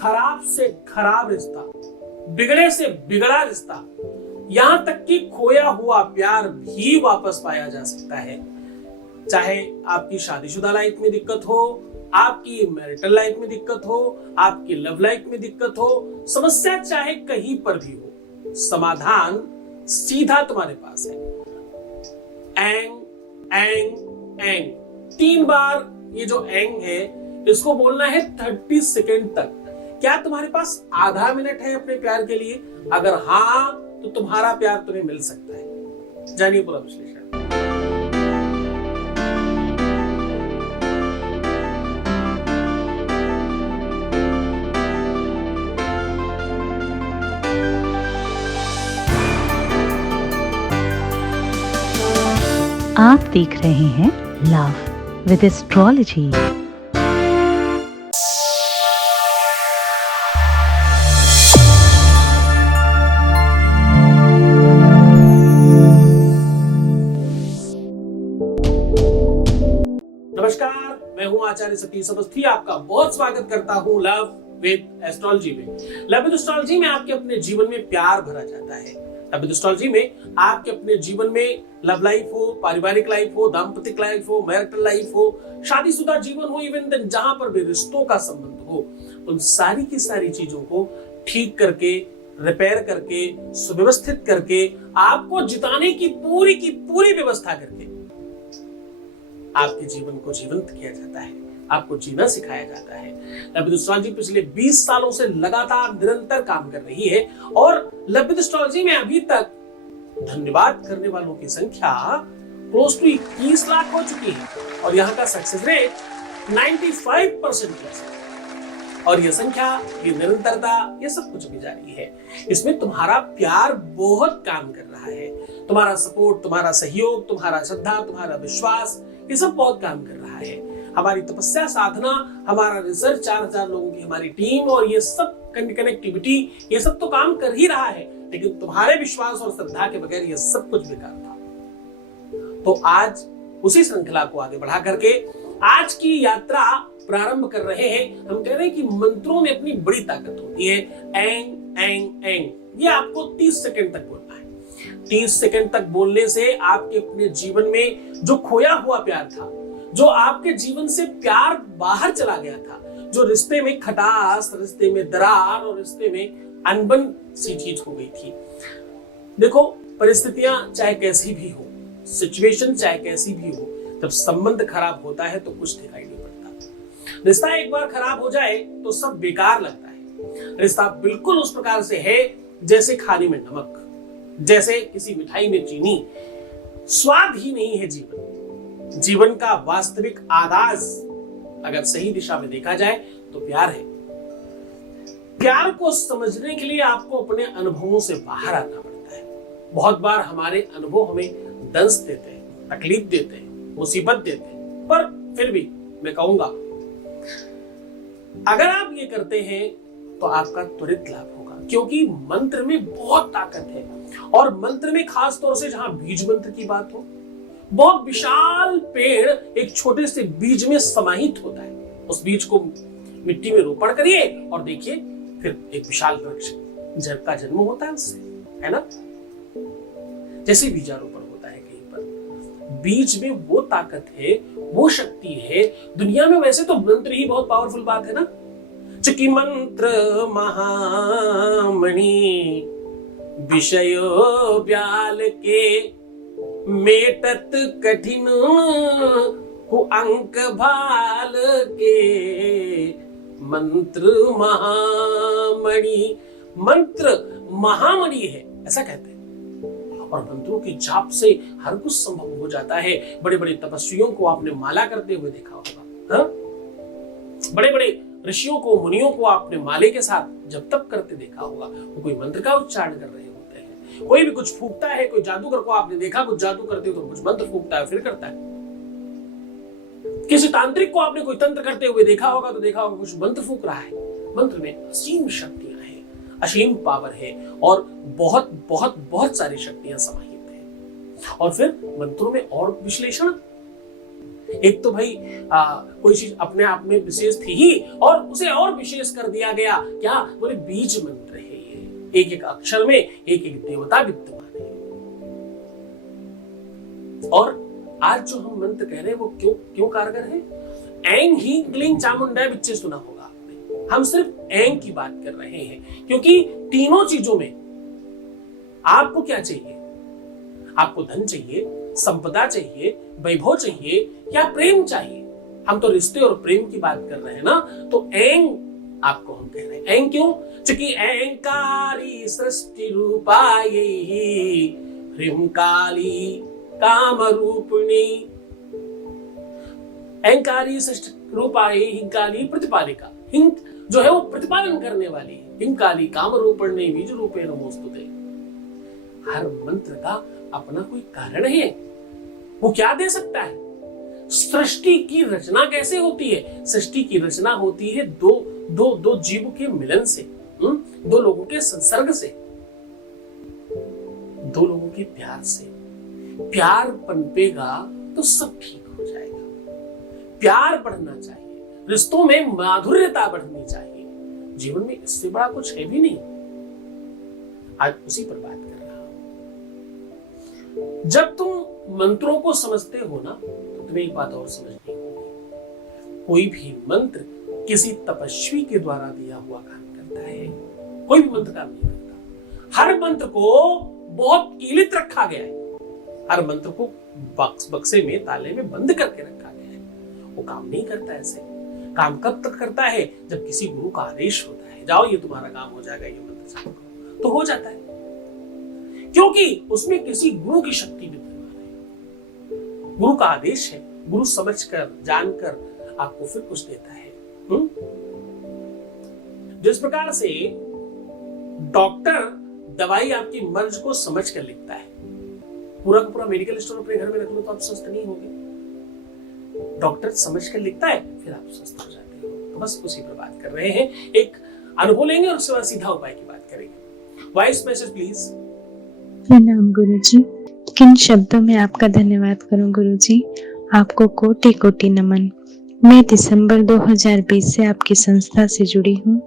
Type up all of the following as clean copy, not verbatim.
खराब से खराब रिश्ता, बिगड़े से बिगड़ा रिश्ता, यहां तक कि खोया हुआ प्यार भी वापस पाया जा सकता है। चाहे आपकी शादीशुदा लाइफ में दिक्कत हो, आपकी मैरिटल लाइफ में दिक्कत हो, आपकी लव लाइफ में दिक्कत हो, समस्या चाहे कहीं पर भी हो, समाधान सीधा तुम्हारे पास है। एंग एंग एंग 3 बार ये जो एंग है इसको बोलना है 30 सेकेंड तक। क्या तुम्हारे पास आधा मिनट है अपने प्यार के लिए? अगर हाँ तो तुम्हारा प्यार तुम्हें मिल सकता है। जानिए पूरा विश्लेषण। आप देख रहे हैं लव विद एस्ट्रोलॉजी। नमस्कार, मैं हूं आचार्य सतीश अवस्थी। आपका बहुत स्वागत करता हूं लव विद एस्ट्रोलॉजी में। लव विद एस्ट्रोलॉजी में आपके अपने जीवन में प्यार भरा जाता है। लव विद एस्ट्रोलॉजी में आपके अपने जीवन में लव लाइफ हो, पारिवारिक लाइफ हो, दाम्पत्य लाइफ हो, मैरिटल लाइफ हो, शादीशुदा जीवन हो, इवन देन जहां पर भी रिश्तों का संबंध हो, उन सारी की सारी चीजों को ठीक करके, रिपेयर करके, सुव्यवस्थित करके, आपको जिताने की पूरी व्यवस्था करके आपके जीवन को जीवंत किया जाता है, आपको जीना सिखाया जाता है। लव विद एस्ट्रोलॉजी पिछले 20 सालों से लगातार निरंतर काम कर रही है और लव विद एस्ट्रोलॉजी में अभी तक धन्यवाद करने वालों की संख्या क्लोज टू 21 लाख हो चुकी है और यहाँ का सक्सेस रेट 95% प्लस है। और यह संख्या, ये निरंतरता, ये सब कुछ भी जारी है। इसमें तुम्हारा प्यार बहुत काम कर रहा है। तुम्हारा सपोर्ट, तुम्हारा सहयोग, तुम्हारा श्रद्धा, तुम्हारा विश्वास, ये सब बहुत काम कर रहा है। हमारी तपस्या, साधना, हमारा रिसर्च, 4000 लोगों की हमारी टीम और ये सब कनेक्टिविटी, ये सब तो काम कर ही रहा है, लेकिन तुम्हारे विश्वास और श्रद्धा के बगैर ये सब कुछ बेकार था। तो आज उसी श्रृंखला को आगे बढ़ा करके आज की यात्रा प्रारंभ कर रहे हैं। हम कह रहे हैं कि मंत्रों में अपनी बड़ी ताकत होती है। एंग एंग एंग, ये आपको 30 सेकंड तक बोलना है। 30 सेकंड तक बोलने से आपके अपने जीवन में जो खोया हुआ प्यार था, जो आपके जीवन से प्यार बाहर चला गया था, जो रिश्ते में खटास, रिश्ते में दरार और रिश्ते में अनबन सी चीज हो गई थी। देखो, परिस्थितियां चाहे कैसी भी हो, सिचुएशन चाहे कैसी भी हो, जब संबंध खराब होता है तो कुछ दिखाई नहीं पड़ता। रिश्ता एक बार खराब हो जाए तो सब बेकार लगता है। रिश्ता बिल्कुल उस प्रकार से है जैसे खाने में नमक, जैसे किसी मिठाई में चीनी। स्वाद ही नहीं है जीवन। जीवन का वास्तविक आगाज अगर सही दिशा में देखा जाए तो प्यार है। प्यार को समझने के लिए आपको अपने अनुभवों से बाहर आना पड़ता है। बहुत बार हमारे अनुभव हमें दंश देते हैं, तकलीफ देते हैं, मुसीबत देते हैं, पर फिर भी मैं कहूंगा अगर आप ये करते हैं तो आपका त्वरित लाभ होगा, क्योंकि मंत्र में बहुत ताकत है। और मंत्र में खास तौर से जहां बीज मंत्र की बात हो, बहुत विशाल पेड़ एक छोटे से बीज में समाहित होता है। उस बीज को मिट्टी में रोपण करिए और देखिए फिर एक विशाल वृक्ष का जन्म होता है उससे, है ना। जैसे बीजारोपण होता है कहीं पर, बीज में वो ताकत है, वो शक्ति है। दुनिया में वैसे तो मंत्र ही बहुत पावरफुल बात है ना। चूंकि मंत्र महामणि विषयो ब्याल के, मेटत कठिन अंक भाल के। मंत्र महामणि, मंत्र महामणि है ऐसा कहते हैं। और मंत्रों की जाप से हर कुछ संभव हो जाता है। बड़े बड़े तपस्वियों को आपने माला करते हुए देखा होगा, हाँ? बड़े बड़े ऋषियों को, मुनियों को आपने माले के साथ जब तप करते देखा होगा। वो कोई मंत्र का उच्चारण कर रहे होते हैं। कोई भी कुछ फूंकता है, कोई जादूगर को आपने देखा कुछ जादू करते हो तो कुछ मंत्र फूंकता है फिर करता है। किसी तांत्रिक को आपने कोई तंत्र करते हुए देखा होगा तो देखा होगा कुछ मंत्र फूंक रहा है। मंत्र में असीम शक्तियां हैं, असीम पावर है और बहुत बहुत बहुत सारी शक्तियां समाहित हैं। और फिर मंत्रों में और विश्लेषण, एक तो भाई कोई चीज अपने आप में विशेष थी ही और उसे और विशेष कर दिया गया। क्या बोले? बीज मंत्र है ये, एक एक अक्षर में एक एक देवता विद्यमान है। और आज जो हम मंत्र कह रहे हैं वो क्यों कारगर है? ऐंग ही क्लीं चामुंडा बिच्चे सुना होगा आपने। हम सिर्फ ऐंग की बात कर रहे हैं क्योंकि तीनों चीजों में आपको क्या चाहिए? आपको धन चाहिए, संपदा चाहिए, वैभव चाहिए या प्रेम चाहिए? हम तो रिश्ते और प्रेम की बात कर रहे हैं ना। तो ऐंग आपको हम कह रहे हैं। ऐंग क्यों? क्योंकि ऐंकारी सृष्टि रूपायै ह्रींकाली काम रूपिणी। ऐंकारी सृष्टि रूपायै ह्रींकाली प्रतिपालिका। हिंग जो है वो प्रतिपालन करने वाली है। ह्रींकाली काम रूपिणी बीज रूपे नमोस्तुते। हर मंत्र का अपना कोई कारण है। वो क्या दे सकता है? सृष्टि की रचना कैसे होती है? सृष्टि की रचना होती है दो जीव के मिलन से, दो लोगों के संसर्ग से, दो लोगों के प्यार से। प्यार पनपेगा तो सब ठीक हो जाएगा। प्यार बढ़ना चाहिए, रिश्तों में माधुर्यता बढ़नी चाहिए। जीवन में इससे बड़ा कुछ है भी नहीं। आज उसी पर बात कर रहा हूं। जब तुम मंत्रों को समझते हो ना तो तुम्हें एक बात और समझनी होगी। कोई भी मंत्र किसी तपस्वी के द्वारा दिया हुआ काम करता है। कोई भी मंत्र काम नहीं करता। हर मंत्र को बहुत कीलित रखा गया है। हर मंत्र को बक्से में ताले में बंद करके रखा गया है। वो काम नहीं करता ऐसे। काम कब तक करता है? जब किसी गुरु का आदेश होता है, जाओ ये तुम्हारा काम हो जाएगा, ये मंत्र जाप करो, तो हो जाता है। क्योंकि उसमें किसी गुरु की शक्ति विद्यमान है। गुरु का आदेश है। गुरु समझकर जानकर आपको फिर कुछ देता है। जिस प्रकार से डॉक्टर दवाई आपकी मर्ज को समझ कर लिखता है। पूरा का पूरा मेडिकल स्टोर अपने घर में रख लो तो आप स्वस्थ नहीं होंगे। डॉक्टर समझ कर लिखता है, फिर आप स्वस्थ हो जाते हो। तो बस उसी पर बात कर रहे हैं। एक अनुभव लेंगे और उसके बाद सीधा उपाय की बात करेंगे। Voice message please. प्रणाम गुरुजी। किन शब्दों में आपका धन्यवाद करूं गुरुजी। आपको कोटि कोटि नमन। मैं दिसंबर 2020 से आपकी संस्था से जुड़ी हूं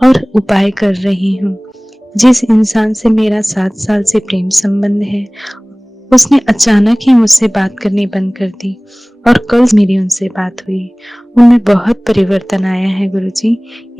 और उपाय कर रही हूं। जिस इंसान से मेरा 7 साल से प्रेम संबंध है, उसने अचानक ही मुझसे बात करनी बंद कर दी और कल मेरी उनसे बात हुई। उनमें बहुत परिवर्तन आया है गुरुजी।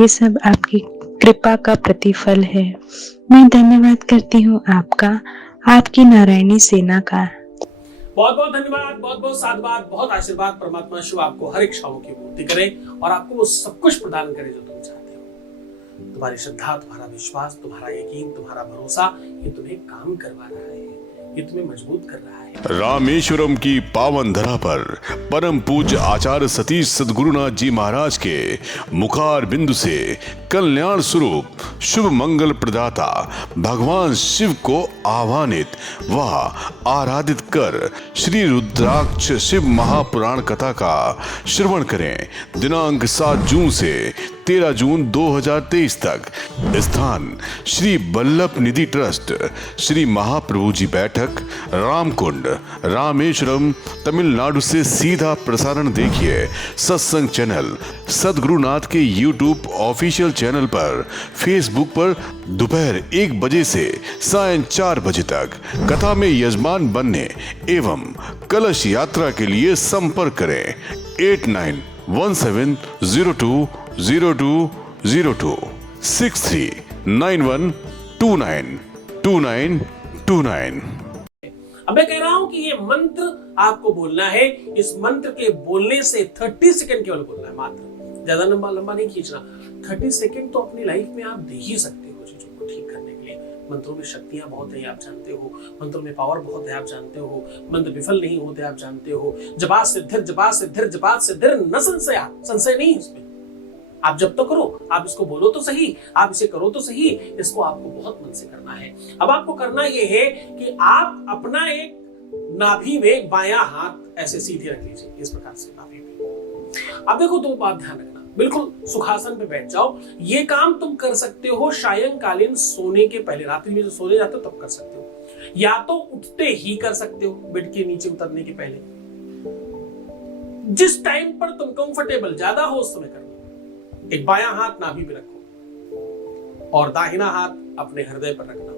ये सब आपकी कृपा का प्रतिफल है। मैं धन्यवाद करती हूँ आपका, आपकी नारायणी सेना का। बहुत बहुत धन्यवाद, बहुत बहुत साधुवाद, बहुत आशीर्वाद। परमात्मा शिव आपको हर इच्छाओं की पूर्ति करे और आपको वो सब कुछ प्रदान करे जो तुम चाहते हो। तुम्हारी श्रद्धा, तुम्हारा विश्वास, तुम्हारा यकीन, तुम्हारा भरोसा, ये तुम्हें काम करवा रहा है, ये तुम्हें मजबूत कर रहा है। रामेश्वरम की पावन धरा पर परम पूज्य आचार्य सतीश सद्गुरुनाथ जी महाराज के मुखार बिंदु से कल्याण स्वरूप शुभ मंगल प्रदाता भगवान शिव को आह्वानित व आराधित कर श्री रुद्राक्ष शिव महापुराण कथा का श्रवण करें। दिनांक 7 जून से 13 जून 2023 तक। स्थान श्री बल्लभ निधि ट्रस्ट, श्री महाप्रभु जी बैठक, रामकुंड, रामेश्वरम, तमिलनाडु से सीधा प्रसारण देखिए सत्संग चैनल सद्गुरुनाथ के यूट्यूब ऑफिशियल चैनल पर, फेसबुक पर दोपहर 1 बजे से सायं 4 बजे तक। कथा में यजमान बनने एवं कलश यात्रा के लिए संपर्क करें 8917020202 6391292929। अब मैं कह रहा हूं कि ये मंत्र आपको बोलना है। इस मंत्र के बोलने से 30 सेकंड केवल बोलना है, मात्र। ज्यादा लंबा नहीं खींचना। 30 सेकंड तो अपनी लाइफ में आप दे ही सकते हो चीजों को ठीक करने के लिए। मंत्रों में शक्तियां बहुत है, आप जानते हो। मंत्रों में पावर बहुत है, आप जानते हो। मंत्र विफल नहीं होते, आप जानते हो। जपात सिद्धिर, जपात सिद्धिर, जपात सिद्धिर न संशय। संशय नहीं इसमें। आप जब तो करो, आप इसको बोलो तो सही, आप इसे करो तो सही। इसको आपको बहुत मन से करना है। अब आपको करना यह है कि आप अपना एक नाभि में बायां हाथ ऐसे सीधे रख लीजिए, इस प्रकार से नाभि में। अब देखो 2 बात ध्यान रखना। बिल्कुल सुखासन पे बैठ जाओ। ये काम तुम कर सकते हो सायंकालीन सोने के पहले, रात्रि में जो सोने जाते हो तब कर सकते हो, या तो उठते ही कर सकते हो बेड के नीचे उतरने के पहले। जिस टाइम पर तुम कंफर्टेबल ज्यादा हो उस समय करना। एक बायां हाथ नाभि पे रखो और दाहिना हाथ अपने हृदय पर रखना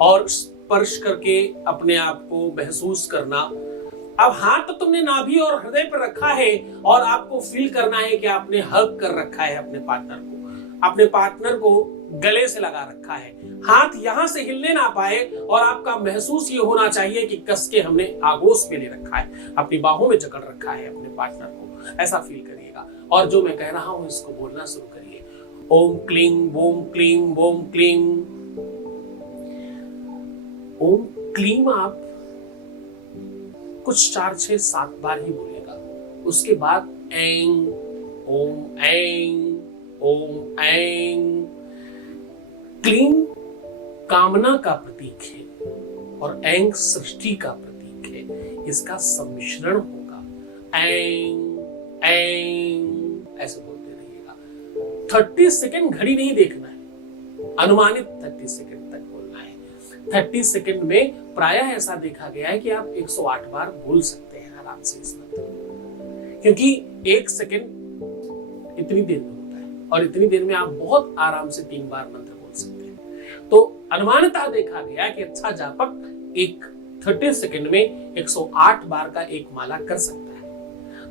और स्पर्श करके अपने आप को महसूस करना। अब हाथ तो तुमने नाभि और हृदय पर रखा है और आपको फील करना है कि आपने हग कर रखा है अपने पार्टनर को गले से लगा रखा है। हाथ यहां से हिलने ना पाए और आपका महसूस ये होना चाहिए कि कस के हमने आगोश में ले रखा है, अपनी बाहों में जकड़ रखा है अपने पार्टनर को, ऐसा फील करिएगा। और जो मैं कह रहा हूं इसको बोलना शुरू करिए। ओम क्लीं ओम क्लीं ओम क्लीं। ओम क्लीं आप कुछ 4, 6, 7 बार ही बोलिएगा। उसके बाद ऐं ओम ऐं ओम ऐं। क्लीं कामना का प्रतीक है और ऐं सृष्टि का प्रतीक है। इसका सम्मिश्रण होगा। ऐं ऐं ऐसे बोलते रहिएगा। 30 सेकंड घड़ी नहीं देखना है, अनुमानित 30 सेकंड तक बोलना है। 30 सेकंड में प्रायः ऐसा देखा गया है कि आप 108 बार बोल सकते हैं आराम से इस मंत्र को, क्योंकि 1 सेकंड इतनी देर में होता है और इतनी देर में आप बहुत आराम से 3 बार मंत्र बोल सकते हैं। तो अनुमानतः देखा गया कि अच्छा जापक एक 30 सेकंड में 108 बार का एक माला कर सकता है।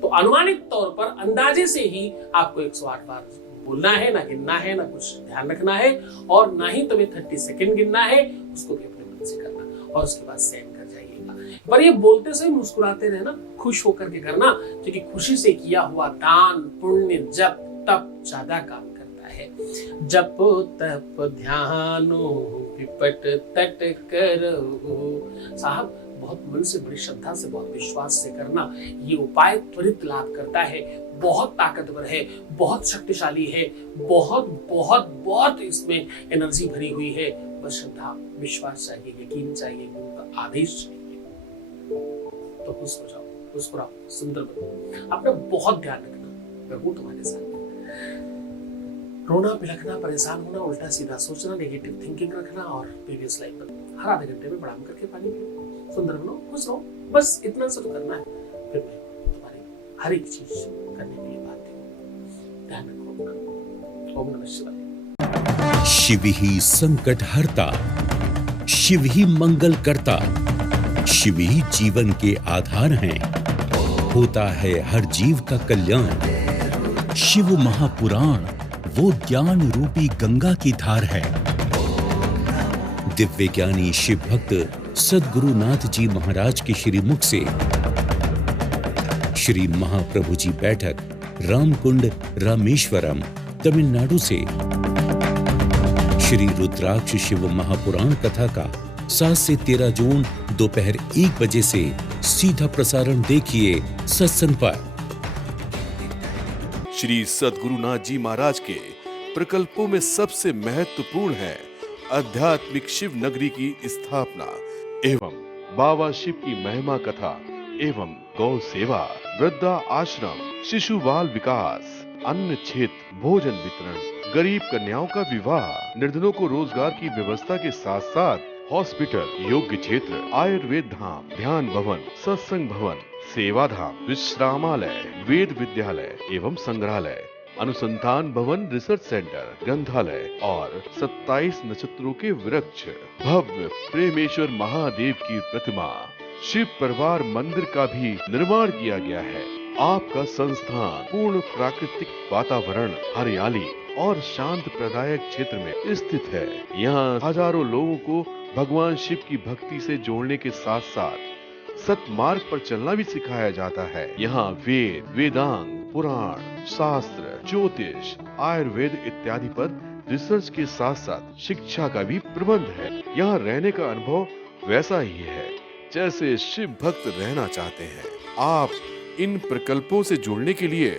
तो अनुमानित तौर पर अंदाजे से ही आपको 108 बार बोलना है, ना गिनना है, ना कुछ ध्यान रखना है और ना ही तुम्हें 30 सेकंड गिनना है, उसको भी अपने मन से करना और उसके बाद सेंड कर जाइएगा। पर ये बोलते से मुस्कुराते रहना, खुश होकर के करना, क्योंकि खुशी से किया हुआ दान, पुण्य, जप, तप ज्यादा काम करता है। जप तप ध्यानो विपट तट करो। साहब बहुत मन से, बड़ी श्रद्धा से, बहुत विश्वास से करना। ये उपाय त्वरित लाभ करता है, बहुत ताकतवर है, बहुत शक्तिशाली है, बहुत बहुत बहुत इसमें एनर्जी भरी हुई है। बस श्रद्धा, विश्वास चाहिए, यकीन चाहिए, गुरु का आदेश चाहिए। तो खुश हो जाओ, मुस्कुराओ, सुंदर बनो। अपना बहुत ध्यान रखना, मैं हूं तुम्हारे साथ। रोना, बिलखना, परेशान होना, उल्टा सीधा सोचना, नेगेटिव थिंकिंग रखना और प्रीवियस लाइफ में हर आधे घंटे में प्रणाम करके पानी पियो, सुंदर बनो, खुश रहो। बस इतना सा तो करना है, फिर मैं तुम्हारी हर एक चीज करने के लिए बाध्य हूं। ध्यान रखो अपना। ओम नमः शिवाय। शिव ही संकट हरता, शिव ही मंगल करता, शिव ही जीवन के आधार हैं। होता है हर जीव का कल्याण। शिव महापुराण वो ज्ञान रूपी गंगा की धार है। दिव्य ज्ञानी शिव भक्त सद्गुरुनाथ जी महाराज के श्रीमुख से श्री महाप्रभु जी बैठक, रामकुंड, रामेश्वरम, तमिलनाडु से श्री रुद्राक्ष शिव महापुराण कथा का 7 से 13 जून दोपहर 1 बजे से सीधा प्रसारण देखिए सत्संग पर। श्री सद्गुरुनाथ जी महाराज के प्रकल्पों में सबसे महत्वपूर्ण है आध्यात्मिक शिव नगरी की स्थापना एवं बाबा शिव की महिमा कथा एवं गौ सेवा, वृद्धा आश्रम, शिशु बाल विकास, अन्न क्षेत्र, भोजन वितरण, गरीब कन्याओं का विवाह, निर्धनों को रोजगार की व्यवस्था के साथ साथ हॉस्पिटल, योग्य क्षेत्र, आयुर्वेद धाम, ध्यान भवन, सत्संग भवन, सेवा धाम, विश्रामालय, वेद विद्यालय एवं संग्रहालय, अनुसंधान भवन, रिसर्च सेंटर, ग्रंथालय और 27 नक्षत्रों के वृक्ष, भव्य प्रेमेश्वर महादेव की प्रतिमा, शिव परिवार मंदिर का भी निर्माण किया गया है। आपका संस्थान पूर्ण प्राकृतिक वातावरण, हरियाली और शांत प्रदायक क्षेत्र में स्थित है। यहाँ हजारों लोगों को भगवान शिव की भक्ति से जोड़ने के साथ साथ सतमार्ग पर चलना भी सिखाया जाता है। यहाँ वेद, वेदांग, पुराण, शास्त्र, ज्योतिष, आयुर्वेद इत्यादि पर रिसर्च के साथ साथ शिक्षा का भी प्रबंध है। यहाँ रहने का अनुभव वैसा ही है जैसे शिव भक्त रहना चाहते हैं। आप इन प्रकल्पों से जुड़ने के लिए,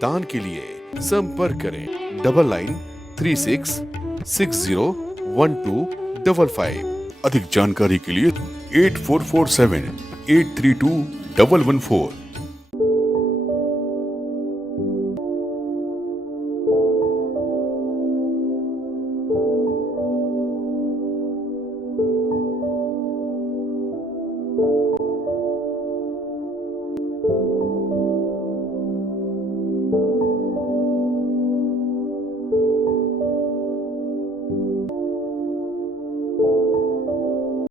दान के लिए संपर्क करें 9936601255। अधिक जानकारी के लिए 8447832114